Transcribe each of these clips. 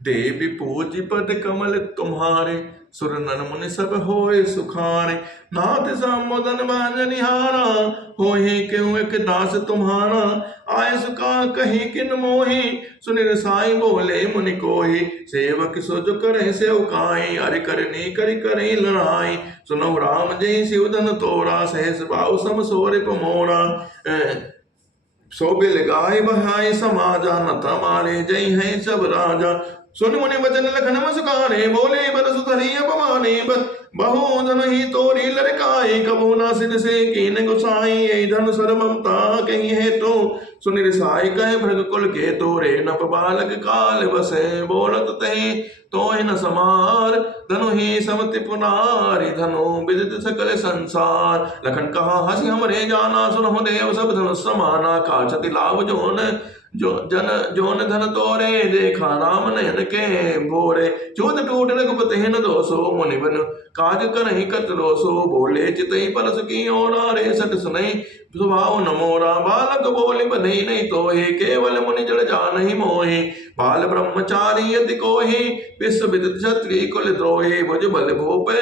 देवी पूज पद कमल तुम्हारे, सुर नर मुनि सब होए सुखारे। नाथ संबोधन निहारा, होहि क्यों एक दास तुम्हारा। आय सुका कही किन मोहि, सुनिर साई बोले मुनि कोहि। सेवक सो जो करे सेवकाई, अरि करनी करि करे लड़ाई। सुनो राम जय शिवधन तोरा, सहस बाहु सम सोरे पमोरा। सोबिल गाय बहाय समाजा, न तमारे जय है सब राजा। सुन मुनि वचन लखन मस्कारे, बोले बरस धरी अपमाने। बहु धन ही तोरी लड़काई, कबू ना सिर से कीन गुसाई। यही धन सर ममता कही है तो, सुनिर साई कहे भृग कुल के तोरे। नप बालक काल बसे, बोलत तही तो न समार। धनु ही समति पुनारी, धनु विदित सकल संसार। लखन कहा हंसी हमरे जाना, सुनहु देव सब धनुष समाना। काचति लाभ जोन धन तोरे, देखा राम नयन के भोरे। चूत टूट रघुपति न दोसो, मुनि बन काज करहि कतरोसो। बोले चितई परस की ओरा, रे सट सुनई स्वभाव न मोरा। बालक बोले बधई नहीं तोहि, केवल मुनि जड़ जानहि मोहि। बाल ब्रह्मचारी यदि कोहि, विश्व विदित क्षत्रिय कुल द्रोही। भुज बल भूप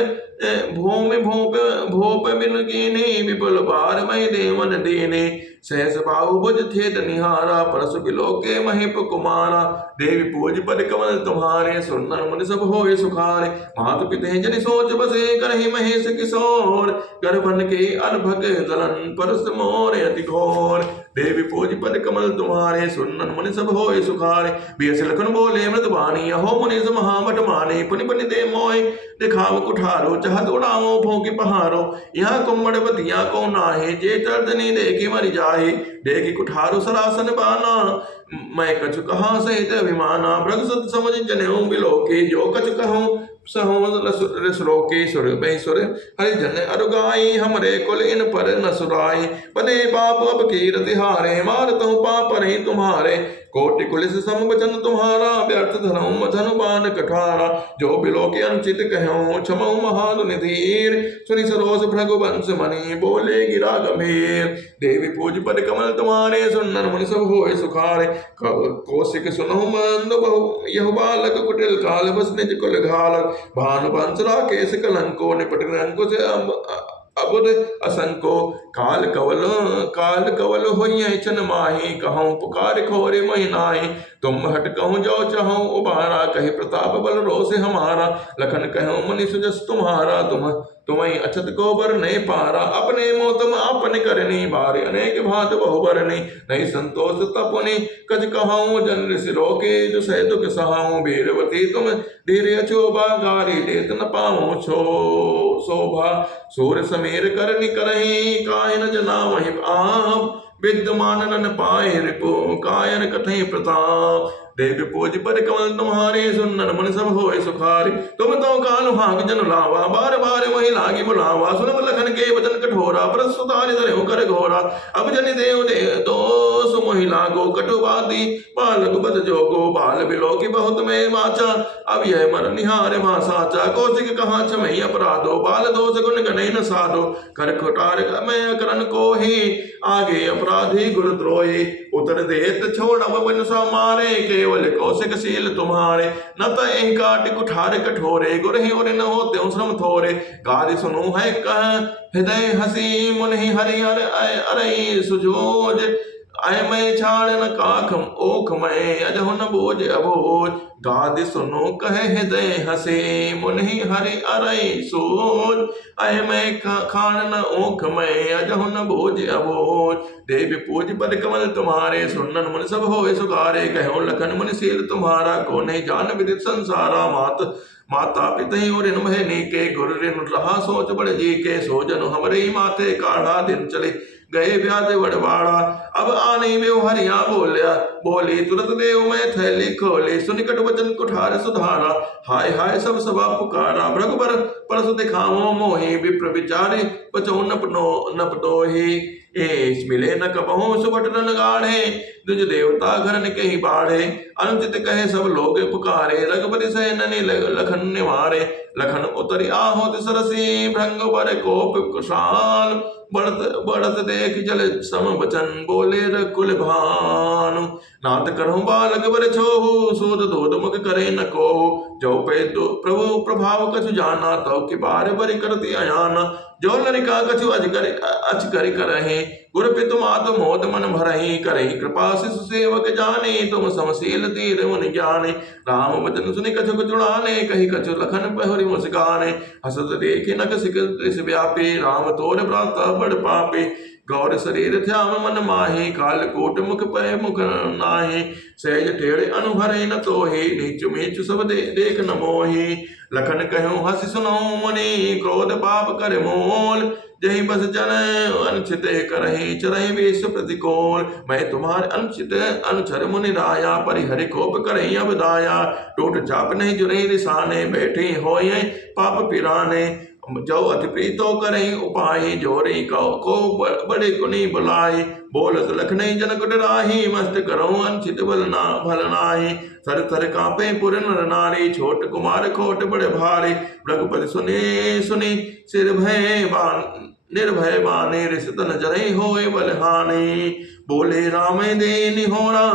भूमि भूप बिनु कीनी, विपुल बार महि देवन दीनी। सहस बाहु भुज छेद निहारा, परसु बिलोके महीप कुमारा। देवी पूज पद कमल तुम्हारे, सुर नर मुनि सब होए सुखारे। मात पिते जनि सोच बसे, करहि महेश किशोर। गर्भन के अर्भक गलन, परस मोर अति घोर। देवी पूज पद कमल तुम्हारे, सुर नर मुनि सब होए सुखारे। बियस लखन बोले मृत बानी, अहो मुनि महाबट माने। पुनि पुनि दे मोहि दिखाव कुठारो, चाहत उड़ावो भोंकि पहारो। यहाँ कुम्मड़ बतिया को नाहे, जे तर्जनी देखी मरि जाहे। देखी कुठारो सरासन बाना, मैं कछु कहा सहित अभिमाना। भृग सत समझ जनेऊ बिलोके, जो कछु कहूँ सहो श्लोके। सुर बहि सुर हरिजन अरुगाई, हमरे कुल इन पर न सुराई। पदे पाप अब कीरति हारे, मारतहु पाप रही तुम्हारे। कोटि कुलिस सम बचन तुम्हारा, व्यर्थ धरऊं धनु बाण कठारा। जो बिलोके अनुचित कहूँ, क्षमऊ महादुनि धीर। सुनि सरोस भृगुवंश मणि, बोले गिरा गंभीर। देवी पूज पद कमल तुम्हारे, सुन नर मुनि सब होए सुखारे। कौशिक सुनहु मंद बहु, यहु बालक कुटिल काल। बस निज कुल घालक, भानु वंश राकेश कलंको। निपट अंकुश अबुद असंको। काल कवल होइयै छन माही, कहूँ पुकार खोरे महि नाहि। तुम हट कहूँ जो चाहूँ उबारा, कहे प्रताप बल रोष हमारा। लखन कहूँ मुनि सुजस तुम्हारा, तुम्हें अछत को बर नहीं पारा। अपने मोह तुम अपने करनी, बारे अनेक भात बहु बरनी। नहीं संतोष तपुनि कज कहूँ, जन ऋषि रोके जो सह दुख सहाऊं। वीरवती तुम धीरे अछोभा, गारी देत न पाऊँ शोभा। सूर समीर करनि करही, काहि न जना वही आप। विद्यमान नन पाए रिपु, कायन कथई प्रताप। देव पूज पद कमल तुम्हारे, सुन नर मुनि सब होए सुखारे। तुम तो काल हाक जन लावा, बार बार वही लागी बुलावा। सुन लखन के वचन कठोरा, परस सुतारि धरहु कर घोरा। अब जनि देव दे तो सुमोहि लागो, कटुवादी बालक बद जोगो। बाल बिलोकी बहुत में वाचा, अब यह मर निहार मां साचा। कौशिक कहा क्षमहि अपराधो, बाल दोष गुण गणै न साधो। कर कुटार मैं करन को ही, आगे अपराधी गुरु द्रोही। उतर देत छोड़ अब वन सा मारे, केवल कौशिक शील तुम्हारे। न त एहि काट कुठार कठोरे, गुर ही और न होते श्रम थोरे। गादि सुनु है कह हृदय हसी, मुनि हरि अरई सुजोज। आय मैं छाड़ न काखम ओख मैं, अजहु न बोझ अबोझ। गादि सुनो कहे हृदय हसे, मुनि हरि अरई सोज। आय मैं खान न ओख मैं, अजहु न बोझ अबोझ। देवी पूज पद कमल तुम्हारे, सुन नर मुनि सब होए सुखारे। कहो लखन मुनि शील तुम्हारा, को नहीं जान विदित संसारा। माता पिता और इन बहनी के, गुरु ऋण रहा सोच बड़ जी के। सो जनु हमरे ही माथे काढ़ा, दिन चले गए ब्याज बड़वाड़ा। अब आने में हरिया बोलिया, बोली तुरंत देव मैं थैली खोली। सुनिकट वचन कुठार सुधारा, हाय हाय सब सभा पुकारा। भृगुबर परसु दिखाओ मोहि विप्र विचारे बचो नप दोहि। एस मिले न कबहु सुबट रन गाढ़े दुज देवता घर न कही बाढ़े। अनुचित कहे सब लोग पुकारे रघुपति सहननि लखन निवारे। लखन उतरि आहो तिसरसी भृंग बर कोप कुशाल। बढ़त देख जल सम बचन बोले रकुल भानु। नाथ करहु बालक बर छोहु सूद दूध मुख करे न कोहु। जो पे प्रभु प्रभाव कछु जाना तो कि बार बरि करती अयाना। जो लरिका कछु अच करि करहि गुर पितु मातु मोद मन भरहि। करहि कृपा शिशु सेवक जाने तुम समशील तीर मुनि ज्ञाने। राम वचन सुनि कछुक जुड़ाने कहि कछु लखन पहुरि मुस्काने। हसत देखे नख सिक दृश्य व्यापी राम तोर भ्राता बड़ पापी। गौर शरीर ध्यान मन माहि काल कोट मुख पय मुख नाहि। सहज टेढ़ अनुभरे न तोहि नीचु मीचु सब देख न मोहि। लखन कहूँ हसि सुनऊ मुनि क्रोध पाप कर मोल। जहि बस जन अनुचित करहि चरहि वेश प्रतिकोल। मैं तुम्हारे अनुचित अनुचर मुनि राया परिहरि कोप करहि अब दाया। टूट चाप नहीं जुरहि रिसाने बैठे होय पाप पिराने। जो अति प्रीतो करहि उपाय जोरी को बड़े गुणी बुलाए। बोलत लखनई जनक डराहि मस्त करहु अनुचित भल नाही। थर थर कांपे पुर नर नारी छोट कुमार खोट बड़े भारी। रघुपति सुनी सिर भय निर्भय बाने रिस तन जरहि होय बलहानि। बोले राम दे निहोरा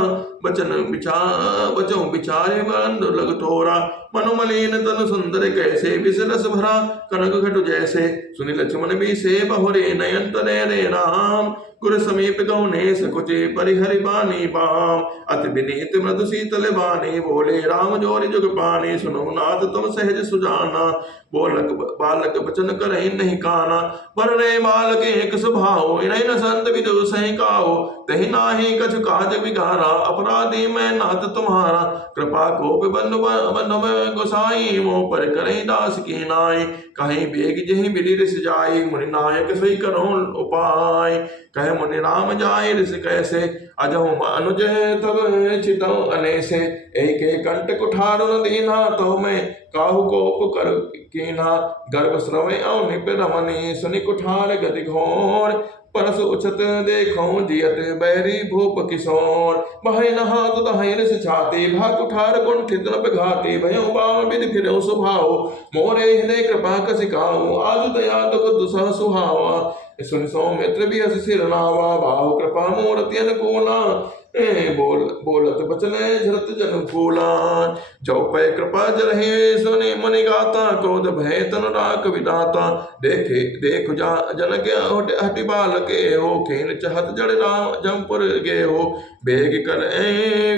बचो बिचारे बंद लग तोरा। मनु मलिन तनु सुंदर कैसे विष रस भरा कनक घटु जैसे। सुनि लक्ष्मण भी से बहुरे नयन तनय रे राम। गुर समीप गौने सकुचे परिहरि बानी बाम। अति विनीत मृदु शीतल बानी बोले राम जोरि जुग पानी। सुनो नाथ तुम सहज सुजाना बालक बचन करहि नहीं काना। पर रे बालक एक स्वभाव इनहि न संत विदु सहि काओ। तहि नाही कछु काज बिगारा अपराधी मैं नाथ तुम्हारा। कृपा कोप बंधु गोसाई मोह पर करहि दास की नाई। कहीं बेग जहि बिरि रिस जाई मुनि नायक सही करो उपाय। कहे मुनि राम जाय ऋषि कैसे अजहु अनुज तब चितौ अनेसे। एक कंट कुठार न दीना तो मैं काहू कोप कर कीना। गर्भ स्रवै अवनिप रमनी सुनि कुठार गति घोर। परस उछत देखौ जियत बैरी भूप किशोर। बहै नहात दहै ऋषि छाती भा कुठार कुंठित न घाती। भयो बाम विधि फिरौ सुभाव मोरे हृदय कृपा कसिकाऊ। आजु दया दुख दुसह सुहावा सुनि सौमित्र भी हस सिर नावा। बाहु कृपा मूर्ति अनुकूला बोलत बचन झरत जन फूला। जो पै कृपा जरहि सुनि मुनि गाता क्रोध भय तन राख विदाता। देख जनक हटि बालक हो खेन चहत जड़ राम जमपुर गे हो। बेग कर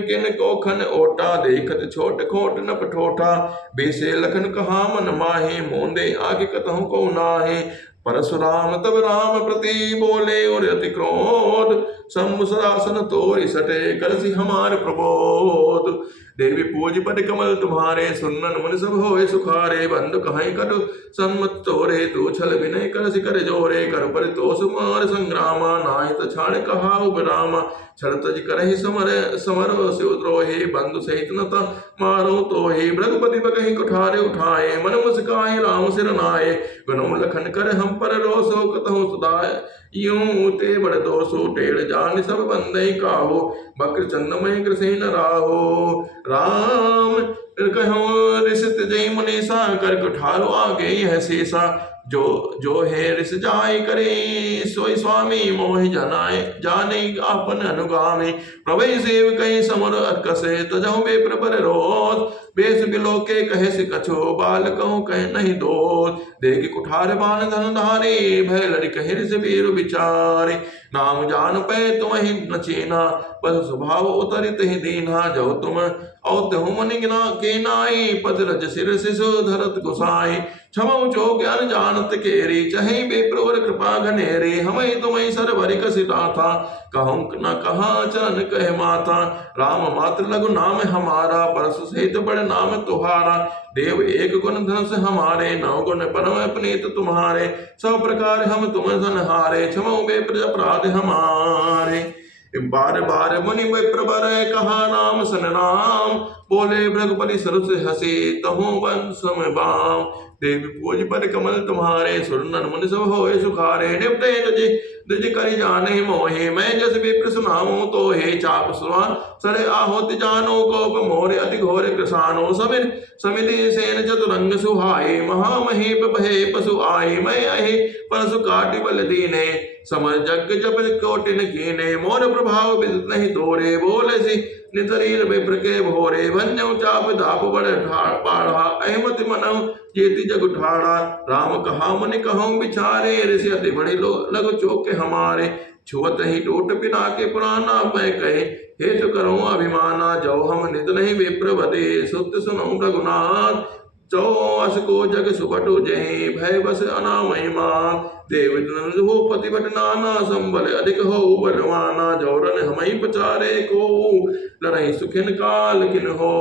किन कोखन ओटा देखत छोट खोट नप ठोठा। बेसे लखन कहा मन माहे मोंदे आगे कतहु को नाहे। परशुराम तब राम प्रति बोले और अति क्रोध। समुसरासन तोरि सटे करसी हमार प्रबोध। देवी पूज पद कमल तुम्हारे सुनन मन सब होए सुखारे। बंधु कहीं कर सन्मत तोरे तू छल विनय करसि कर जोरे। कर पर तो सुमार संग्रामा नाहि त छाड़ कहा उबरामा। छल तज करहि समर शिवद्रोहे बंधु सहित न मारो तोहि। रघुपति बकहि कुठारे उठाए मन मुस्काए राम सिर नाए। गनौ लखन कर हम पर रोसो कतहु सुदाय यूं ते बड़ दोसो। टेढ़ जान सब बंदई काहो बक्र चंदमय कृसेन राहो। राम कहो ऋषित जय मुनीसा कर कुठारो आगे यह शेषा। जो है ऋष जाय करे सोई स्वामी मोहि जाने आपन अनुगामी। प्रभय सेव कहीं समर अकसे तजहु बे प्रबर रोज। बेस बिलोके कहे से कछो बाल कहूँ कहे नहीं दोष। देख कुठार बान धन धारे भय लड़ि कहे ऋष वीर विचारे। नाम जान पे तुम ही न चीना बस स्वभाव उतरित ही दीना। जो तुम औत मुनि के नाई पद रज सिर शिशु धरत गुसाई। क्षमौ चो ज्ञान जानत केरी चहि बेप्रवर कृपा घनेरी। हमें तुम्हें सरवरि कसिता था कहूँ न कहा चरण कह माता। राम मात्र लघु नाम हमारा परसु सहित बड़े नाम तुम्हारा। देव एक गुण धन से हमारे नौ गुण परम पुनीत तुम्हारे। सब प्रकार हम तुम धनहारे क्षमौ बेप्रज अपराध हमारे। बार बार मुनि प्रबर कहा राम सन राम। बोले रघुपति सरस हसे तहु वंश में बाम। देवी पूज पद कमल तुम्हारे, सुर नर मुनि सब होए सुखारे। निपटे द्विज करि जाने मोहे, मैं जस विप्र सुनाऊं तो हे। चाप सुना सर आहुति जानो, कोप मोरे अति घोर कृसानो। समिति सेन चतुरंग सुहाए, महामहीप भये पशु आए। मैं अहि परसु काटि बल दीने, समर जग जप कोटिन कीने। मोर प्रभाव विदित नहीं तोरे, बोले सी नितरीर विप्र के भोरे। भंजऊ चाप दाप बड़ पाढ़ा, अहिमति मनऊ जेति जग उठाड़ा। राम कहा मुनि कहूँ बिचारे, ऋषि अति बड़े लघु चौके हमारे। छुअत ही टूट पिना के पुराना, मैं कहे हेतु करूँ अभिमाना। जो हम नित नहीं विप्र बदे, सुत सुनऊँ रघुनाथ। चौ अस को जग सुबटु जही, भय बस अनामहिमा। देव भूपति बट नाना, संबल अधिक हो बलवाना। जौरन हमई पचारे को, लड़ई सुखिन काल किन हो।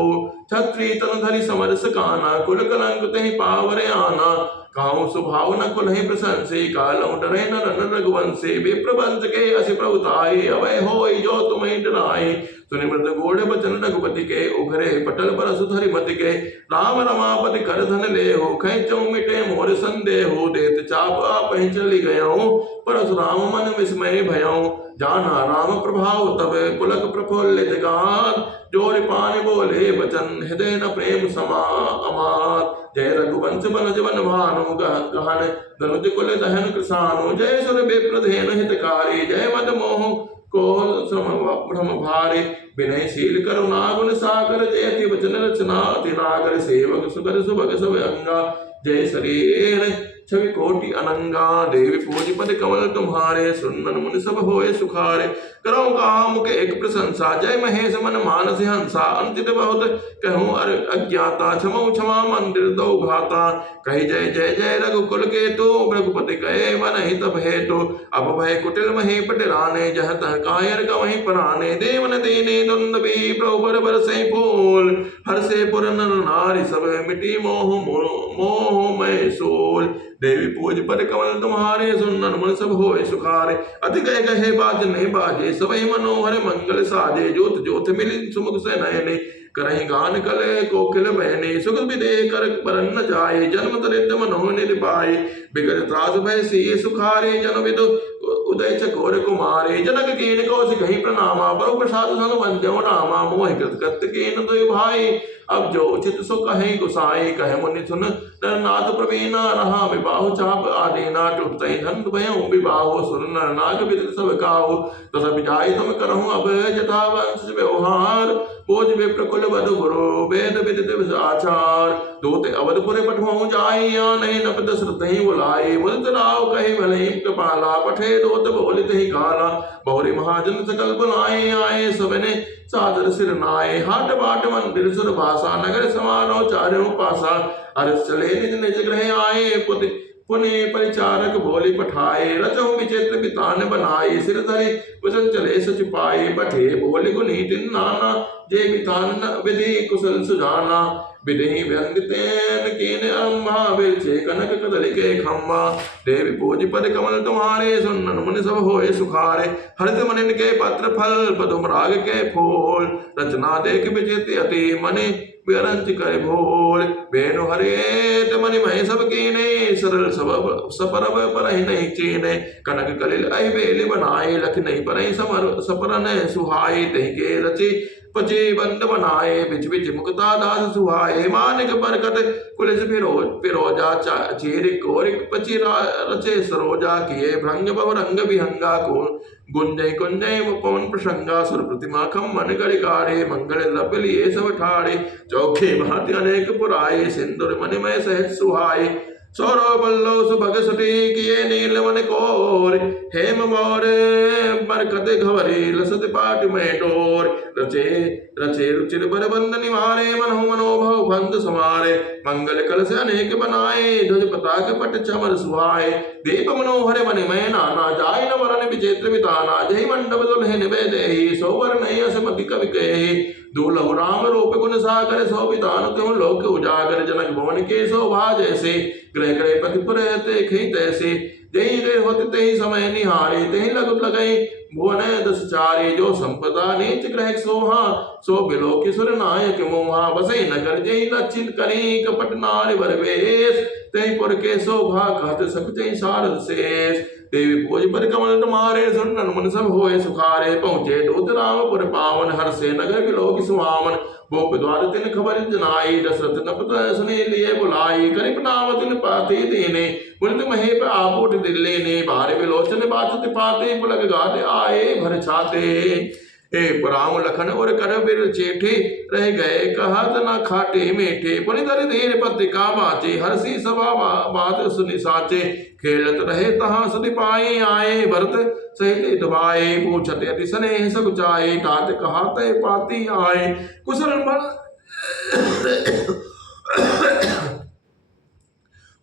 छत्री तन धरि समरस काना, कुल कलंक तहि पावरे आना। काहू स्वभाव न कुलहि प्रशंसे, कालऊ डरे नर रघुवंशे। विप्रबंश के असि प्रभुताई, अभय होई जो तुम्हें डराई। सुनि मृत गोढ़ बचन रघुपति के, उघरे पटल पर सुधरि मति के। राम रमापति कर धन ले हो, खेचौ मिटे मोर संदेहो। देत चाप आपहि चली गयऊँ, परशुराम मन विस्मय भयऊँ। जाना राम प्रभाव तब, पुलक प्रफुल्लित गात। जोर पान बोले बचन, हृदय न प्रेम समा अमात। जय रघुवंश बनज बन भानु, गहन धनुज कुल दहन कृसानु। जय सुर विप्र धेनु हितकारी, जय मद मोह को भ्रम भारे। विनयशील करुणा गुण सागर, जयति वचन रचना अति नागर। सेवक सुकर सुभग सब अंगा, जय शरीर छवि कोटि अनंगा। देवी पूज पद कमल तुम्हारे, सुनन मुनि सब होए सुखारे। करो काम के एक प्रशंसा, जय महेश मन मानस हंसा। अंतित बहुत कहूँ अज्ञाता, क्षमौ क्षमा मंदिर दो भाता। कही जय जय जय रघुकुल के तो, रघुपति कहे मन हित हेतु। अब भय कुटिल मही पटिलाने, जह तह कायर गवहि पराने। देवन देने दुंदबी, प्रभु बरसै फूल। हर से पुर नर नारी, सब मिटी मोह मोह मैं सोल। देवी पूज पद कमल तुम्हारे, सुनन मन सब होए सुखारे। अति कह कहे बाज नहीं बाजे, सबहि मनोहर मंगल साजे। जोत जोत मिली सुमुख से नयने, करहि गान कले कोकिल बहने। सुख विदेह कर बरन न जाए, जन्म दरिद्र मनोह निधि पाए। बिगड़ त्रास भय सिय सुखारे, जन विदु उदय चकोर कुमारे। जनक कीन कौशिक कहीं प्रणामा, बरु प्रसाद सन बंजो रामा। मोहि कृत कृत्य कीन दुई भाई, अब जो उचित सो कहे गुसाई। कहे मुनि सुन नरनाथ प्रवीणा, रहा विबाहु चाप आदीना। टूटतहि धन भयऊँ विबाहो, सुर नरनाग विदित सब काहू। तस विजाई तुम करहूँ अब, जथा वंश व्यवहार। बोझ विप्र कुल बधु गुरु, वेद विदित आचार। दूत अवधपुर पठवाऊँ जाई, या नहीं नप दशरथ ही बुलाई। मुदित राव कहे भले कृपाला, पठे दोत बोलित ही काला। बहुरी महाजन सकल बुलाए, आए सबने सादर सिर नाये। हाट बाट मंदिर सुर भाषा, नगर समारोह चारों पासा। अरस चले निज निज गृह आए, पुनि परिचारक भोली पठाए। रचहु विचित्र बितान बनाए, सिर धरि वचन चले सच पाए। पठे बोले गुनीति नाना, जे बितान विधि कुशल सुजाना। विधि व्यंगितेन कीन अम्मा, बिरछे कनक कदली के खम्बा। देवी पूज पद कमल तुम्हारे, सुनन मुनि सब होए सुखारे। हरित मनिन के पत्र फल, पदुम राग के फूल। रचना देख विचित्र अति, मनि व्यरंच कर भोल। वेणु हरे मनि मय सब कीने, सरल सब सपरब परहि नहीं चीने। कनक कलिल अहि बेली बनाए, लख नहीं परहि सपरन सुहाई। तहि के रचि पचे बंद बनाए, बिच बिच मुक्ता दास सुहाए। मानिक बरकत कुलिस फिरोजा, चीर कोरिक पची रचे सरोजा। किए भ्रंग भवरंग विहंगा को, गुंजय कुंजय पवन प्रसंगा। सुर प्रतिमा खम्मन गणिकारे, मंगल द्रव्य लिए सब ठाड़े। चौखे भांति अनेक पुराए, सिंदूर मणिमय सहज सुहाए। सौरव बल्लव सुभग सुटी, किए नीलमन कोर। हेम मोर बरकत घवरे, लसत पाट में डोर। रचे रचे रुचिर बर बंद निवारे, मनो मनोभव बंद समारे। मंगल कलश अनेक बनाए, ध्वज पताक पट चमर सुहाए। दीप मनोहर मणिमय नाना, जाय न वरन विचित्र बिताना। जय मंडप दुल्हे निवेदेहि, सोवर नहीं असमति कवि कहे। दूलहु राम रूप गुण सागर, सो बितान त्यों लोक उजागर। जनक भवन के शोभा जैसे, ग्रह ग्रह पति पुर ते तैसे जही गए होते ते समय निहारे ते लग लगई भुवन दस चारे जो संपदा नीच ग्रह सोहा सो बिलो किशोर नायक मोहा बसई नगर जय लक्षित करी कपट नार बरवेश ते पुर के शोभा कहत सब जय शारद शेष देवी भोज पर कमल मारे सुनन मन सब होए सुखारे पहुंचे दूत रामपुर पावन हर से नगर बिलो की सुहावन भोप द्वार तिन खबर जनाई दशरथ नपत सुने लिए बुलाई करिप नाम तिन पाते देने मुनित महेप आपोट दिल्ले ने बारे विलोचन बात पाते पुलक गाते आए भर छाते ए राम लखन और कर बिर चेठे रह गए कहत न खाटे मेठे पुनि धरि धीर पत्रिका बाचे हरसी सभा बात सुनि साचे खेलत रहे तहाँ सुधि पाई आए भरत सहित दबाए पूछते अति स्नेह सब जाए तात कहा तय पाती आए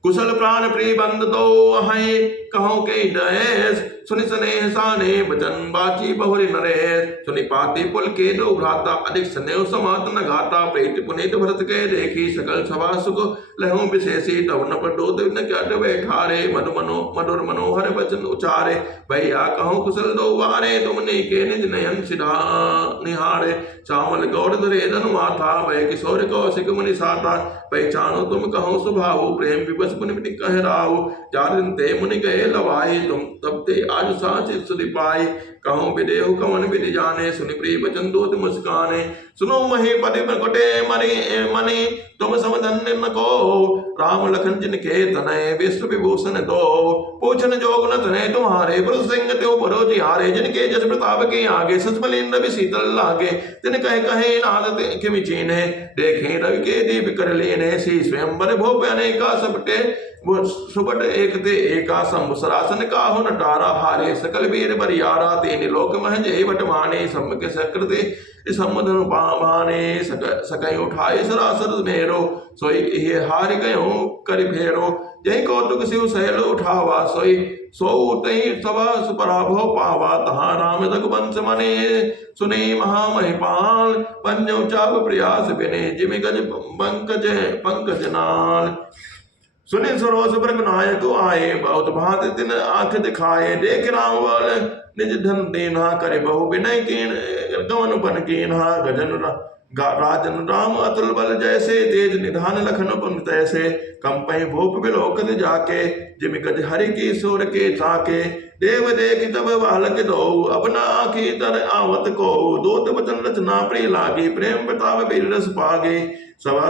कुशल प्राण प्रिय बंद दो हैं कहो के नरेश सुनि स्नेह साने बचन बाची बहुरी नरेश सुनि पाती पुल के दो भ्राता अधिक स्नेह समात न घाता प्रेत पुनीत भरत के देखी सकल सभा सुख लहु विशेषी तब न पटोत न क्या बैठारे मधुर मनोहर वचन उचारे भैया कहो कुशल दो वारे तुमने के निज नयन सिधा निहारे चावल गौर धरे धन माथा भय किशोर कौशिक मुनि साता पहचानो तुम कहो स्वभाव प्रेम विवश पुनि कह राव चार दिन ते मुनि गए लवाए तुम तब ते आज साच सुधि पाए कहूँ विदेहु कवन विधि जाने सुनि प्रिय वचन दूत मुस्काने सुनो मही पति प्रकटे मनि तुम समधन्य न को राम लखन जिनके तनय विश्व विभूषण दो पूछन जोग न तनय तुम्हारे पुरुष सिंह त्यो परो जिहारे जिनके जस प्रताप के आगे सचमलिन रवि शीतल लागे तिन कहे नाद के विचीने देखे रवि के दीप कर लेने सी स्वयंवर भोप अनेका सबटे वो सुबट एक ते एका सरासन का हो नटारा हारे सकल वीर बरियारा तेन लोक मह जय बटमाने सम्मुख सकृते सम्मधनु पावाने सकय उठाए सरासर मेरो सोई ये हार गयो कर फेरो जय कौतुक शिव सहल उठावा सोई सो तई सभा सुपराभो पावा तहाँ राम रघुवंश मने सुने महामहिपाल पंजो चाप प्रयास बिने जिमि गज पंकज नाल सुनि सरोस ब्रग नायक आए बहुत भात तिन आंख दिखाए देख राम बल निज धन देना करे बहु विनय कीन गवन बन कीन्हा गजन राजन राम अतुल बल जैसे तेज निधान लखन पुन तैसे कंपई भूप बिलोकत जाके जिमि गज हरि की सुर के ताके देव देख तब बालक दो अपना आखी तर आवत को दूत वचन रचना प्रिय लागी प्रेम प्रताप वीर रस पागे सभा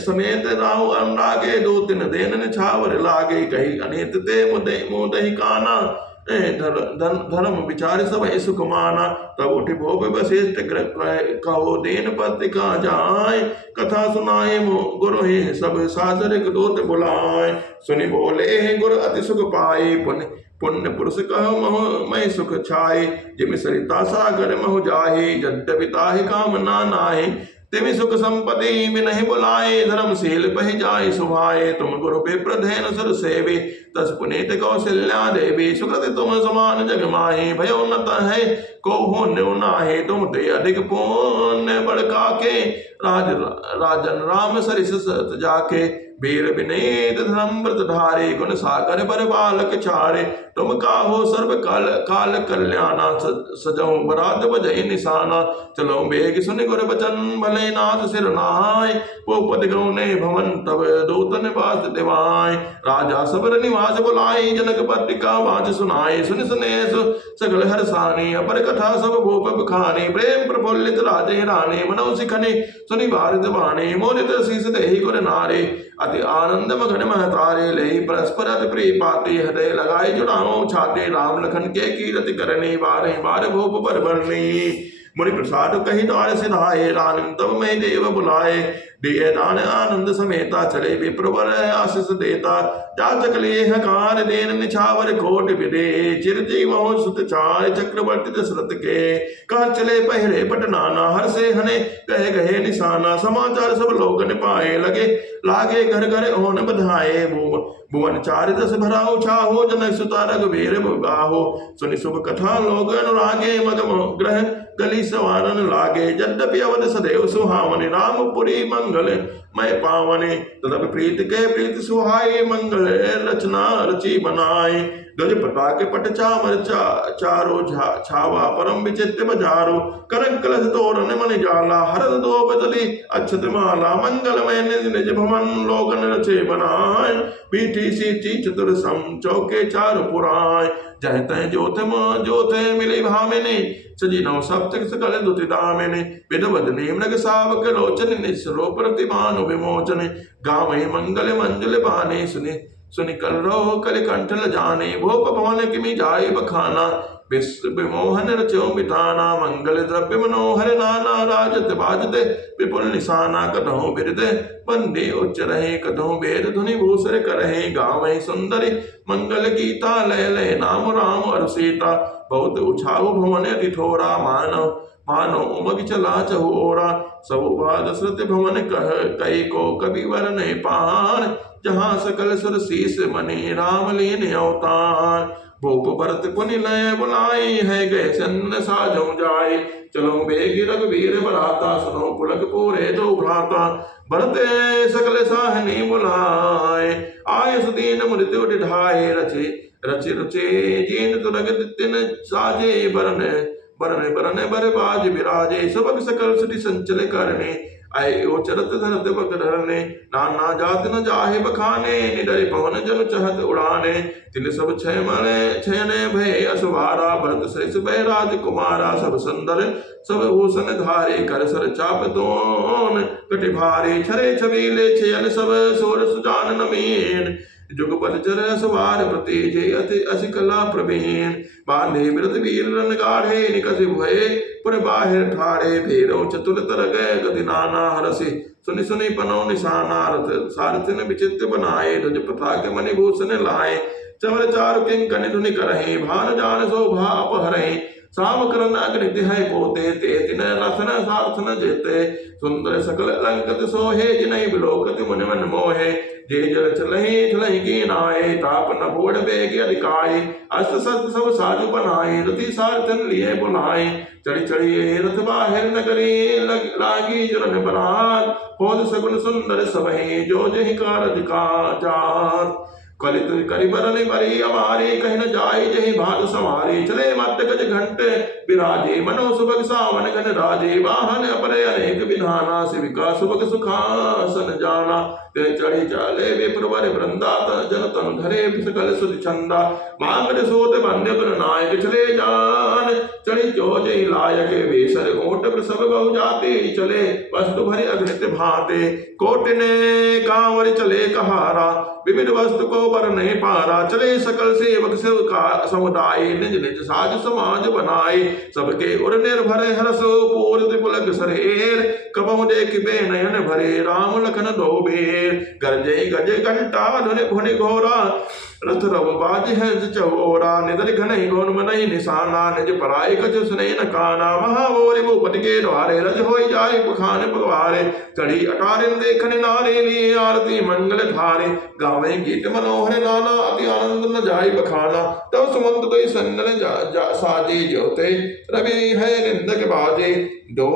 समेत राहु अनुरागे दो तिन देन छावर लागे कही अनित ते मुदहि काना धर्म विचार सब सुख माना तब उठ भोप वशिष्ठ कहो देन पत्रिका जाय कथा सुनाए गुरु ही सब सादर दूत बुलाए सुनि बोले गुरु अति सुख पाए पुण्य पुरुष कहो मह मैं सुख छाए जिमि सरिता सागर महु जाहे यद्यपिता कामना नाहे तिमि सुख संपत्ति में नहीं बुलाए धर्मशील पह जाए सुभाए तुम गुरु विप्रधेन सुर सेवे तस पुनीत कौशल्या देवी सुकृत तुम समान जग माहे भयो न है को हो नाहे तुम ते अधिक पुण्य बड़का के राजन राम सरिस सत जाके वीर विनीत धर्म व्रत धारे गुण सागर पर बालक चारे तुम काहो सर्व काल कल्याणा सजऊ बरात बजय निशाना चलो बेग सुनि गुर बचन भले नाथ सिर नहाय वो पद गौने भवन तब दूतन बात दिवाय राजा सबर निवास बुलाए जनक पत्रिका बात सुनाए सुन सुने सगल हर्षाने अपर कथा सब भूप बखाने प्रेम प्रफुल्लित राजे राने मनौ सिखने सुनि भारत बाणे मोदित शीस देहि गुर नारे अति आनंद मगन महतारे ले परस्पर अति प्रिय पाते हृदय लगाए जुड़ाओ छाते राम लखन के कीरति करने बारे बार भूप पर भरने मुनि प्रसाद कही द्वार सिधाए रानन तब मैं देव बुलाए दिए दान आनंद समेता चले विप्रवर आशीष देता जाचक लिए हकार देन निछावर कोट विदे चिरजीव सुत चार चक्रवर्ती दशरथ के कहा चले पहरे पटनाना हर से हने कहे गहे निशाना समाचार सब लोग ने पाए लगे लागे घर घर ओन बधाए भुवन चार दस भराओ छाहो जनक सुता रघुवीर गाहो सुनि शुभ कथा लोग अनुरागे मगम ग्रह गली सवारन लागे यद्यपि अवध सदैव सुहावनि रामपुरी मंगल मैं पावने। तदप प्रीत के प्रीत सुहाए, मंगल रचना रची बनाए। गज पटाके पट चामर चारो छावा, परम विचित्र बजारो। करक कलश तोरण मन जाला, हरद दो बदली अक्षत माला। मंगल में निज निज भवन, लोगन रचे बनाए। पीठी सीठी चतुर सम, चौके चार पुराय। जह तह जोते मिले भामिनी, सजी नव सप्तक सकल दुति दामिनी। विद वदनी मृग सावक लोचन, निस्रो प्रतिमान विमोचन। गावै मंगल मंजुल बाने, सुनि कलरव कल कंठल जाने। भोप भवन किमि जाय बखाना, विमोहन रचो मिताना। मंगल द्रव्य मनोहर नाना, राजत बाजते विपुल निशाना। कतहु बिरद बंदे उच्च रहे, कतहु वेद धुनि भूषर करहे। गावै सुंदरी मंगल गीता, लय लय नाम राम और सीता। बहुत उछाऊ भवन अति थोरा, मानो उमग चला चहोरा। सब बात दशरथ भवन कई को, कवि वर नहीं पान। जहाँ सकल सुर शीस मणि, राम लीन अवतार। भूप भरत पुनि लय बुलाए, है गए सन्न साजो जाए। चलो बेगी रघुवीर बराता, सुनो पुलक पूरे दो भ्राता। भरत सकल साहनी बुलाए, आय सुदीन मृत्यु ढाए। रचे जीन तुरग तिन साजे, बरन बर बाज विराजे। सुबह सकल सुटी संचल करने, आय ओ चरत धरत बक धरने। नाना जात न जाहे बखाने, निडर पवन जन चहत उड़ाने। तिन सब छयने भय असवारा, भरत श्रेष्ठ भय राजकुमारा। सब सुंदर सब भूषण धारे, कर सर चाप दोन कटि भारे। छरे छबीले छयल सब, सोर सुजान नमीन। जुगपल चर सवार प्रतेजे, अति असि कला प्रवीण। बांधे बिरद वीर रन गाढ़े, निकसि भये पुर बाहिर ठाड़े। भेरो चतुर तरग गति नाना, हरसि सुनि सुनि पनो निशाना। रथ सारथिन विचित्र बनाए, ध्वज पताके मणि भूषण लाए। चवर चारु किंकनि धुनि करहि, भानु जान शोभा अपहरहि। साम करन अग्नि है पोते, ते तिन रसन सारथन जेते। सुंदर सकल अलंकृत सोहे, जिनहि बिलोकति मुनि मन मोहे। जे जल चलहि की नाए, ताप न बोड़ बेग अधिकाए। अस्त्र शस्त्र सब साजु बनाए, रति सारथन लिए बुलाए। चढ़ी चढ़ी रथ बाहिर नगरी, लागी जुरन बरात। होद सगुन सुंदर सबहि, जो जहि कारज का जात। कलित करि बरन बरी अमारे, कहि न जाय जहि भाग संवारे। चले मत गज घंट विराजे, मनो सुभग सावन घन राजे। वाहन अपरे अनेक विधाना, सिविका सुभग सुखासन जाना। ते चढ़ी चाले विप्रवर वृंदा, जन तन धरे सकल सुधि छंदा। मांगड़ सोत बंध्य पर नायक, चले जान चढ़ी जो जय लायक। वेसर ओट सब बहु जाते, चले वस्तु भरे अग्नित भाते। कोटिने कांवर चले कहारा, विविध वस्तु को बर नहीं पारा। चले सकल सेवक सेवका समुदाय, निज निज साज समाज बनाए। सबके उर निर्भर हरसो, पूर्ति पुलक सरेर। कबहु देख बे नयन भरे, राम लखन दो बेर। गरजे गजे घंटा धुनि भुनि घोरा, रथ रव बाज हंस चहोरा। निधन घन गौन मनहि निशाना, निज पराय कछु सुने न काना। महाबोरि भूपति के द्वारे, रज होई जाय बखान पगवारे। चढ़ी अटारिन देखन नारे, लिए आरती मंगल धारे। गावे गीत मनोहर नाना, अति आनंद न जाय बखाना। तब सुमंत दोई सन्नन साजे, ज्योते रवि है निंदक बाजे। दो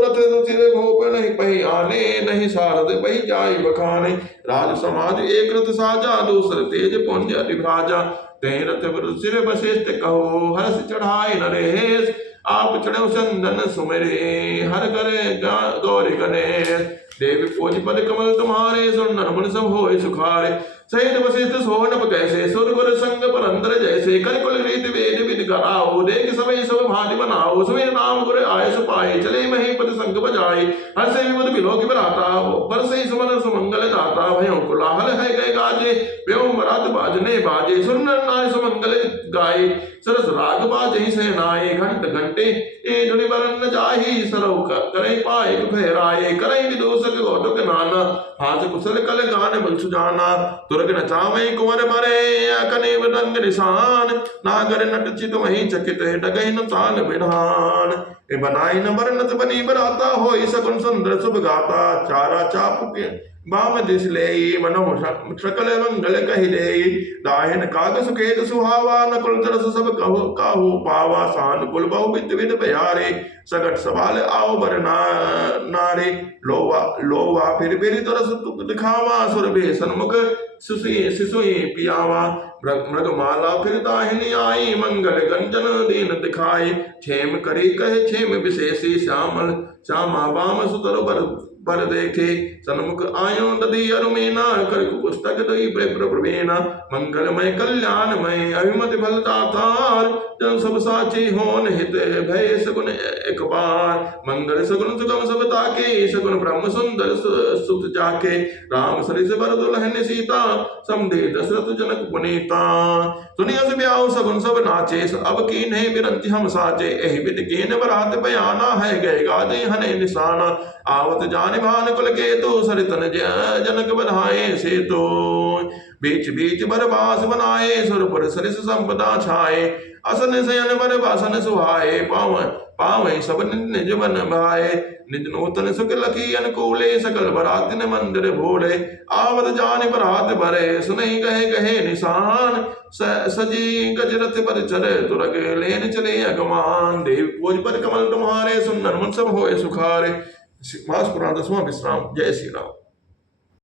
रथ सिर भूप नहीं पही आने, नहीं सारद बही जाय बखाने। राज समाज एक रथ साजा, दूसर तेज पुंज अतिभाजा। ते रथ सिर वशिष्ठ कहो, हर्ष चढ़ाए नरेश। आप चढ़ो चंदन सुमेरे, हर करे गौरी गणेश। देवी पोज पद कमल तुम्हारे, सुन नर मुनि सब होय सुखारे। सहित वशिष्ठ सोहनप कैसे, सुरवर संग पर अंदर जैसे। कलिकुल रीति वेद विधि कराओ, देख सभै सब भांति बनाओ। सभै नाम गुर आय सुपाए, चले महीपति संग बजाए। हर्षे विमुद बिलोक बराता, बरसै सुमन सुमंगल दाता। भयो कोलाहल है गए गाजे, व्योम बरात बाजने बाजे। सुर नर नाय सुमंगल गाए, सरस राग बाजहि सेनाए। घंट घंटे ए धुनि बरन जाहि, सरौ करे पाए फेराए। करई विदूषक कौतुक नाना, हाथ कुशल कल गान बल सुजाना। तुरग नचावै कुंवर बरे, अकने रंग निशान। नागर नट चित वही चकित, डगहि न ताल बिढ़ान। बनाई न बरनत बनी बराता, होई सगुन सुंदर शुभ गाता। चारा चाप बाम दिस ले मनो सकल मंगल कहि दे दाहिन काग सुखेत सुहावा नकुल तरस सब कहो काहू पावा सान कुल बहु विद विद प्यारे सगट सवाल आओ बर नारे लोवा फिर तरस तुक दिखावा सुर बे सन्मुख सिसुई पियावा मृगमाला फिर दाहिनी आई मंगल गंजन दीन दिखाए क्षेम करी कहे क्षेम विशेषी श्यामल श्यामा बाम सुतर पर देखे सन्मुख आयो दधी अरुमेना कर पुस्तक दई प्रवीणा मंगलमय कल्याणमय अभिमति फल दातार जन सब साची होन हित भय सगुन एक बार मंगल सगुन सुगम सब ताके सगुन ब्रह्म सुंदर सुत जाके राम सरिस बर दुल्हन सीता समदे दशरथ जनक पुनीता दुनिया से ब्याह सगुन सब नाचे अब की नहीं बिरंती हम साचे एहि विद कीन बरात बयाना है गए गाजे हने निशाना आवत जान भान कुल के तो सरितन जनक बधाए से तो बीच बीच बरबास बनाए सुरपुर सरिस संपदा छाए असन शयन बर बासन सुहाए पावे सब निज बन भाए निज नूतन सुख लखी अनुकूले सकल बरातिन मंदिर भोले आवत जान बरात भरे सुनई गहे गहे निशान सजी गजरथ पर चले तुरग लेन चले अगमान देव पोज पर कमल तुम्हारे सुंदर मन सब होए सुखारे। मास पुराण 10वां विश्राम। जय श्री राम।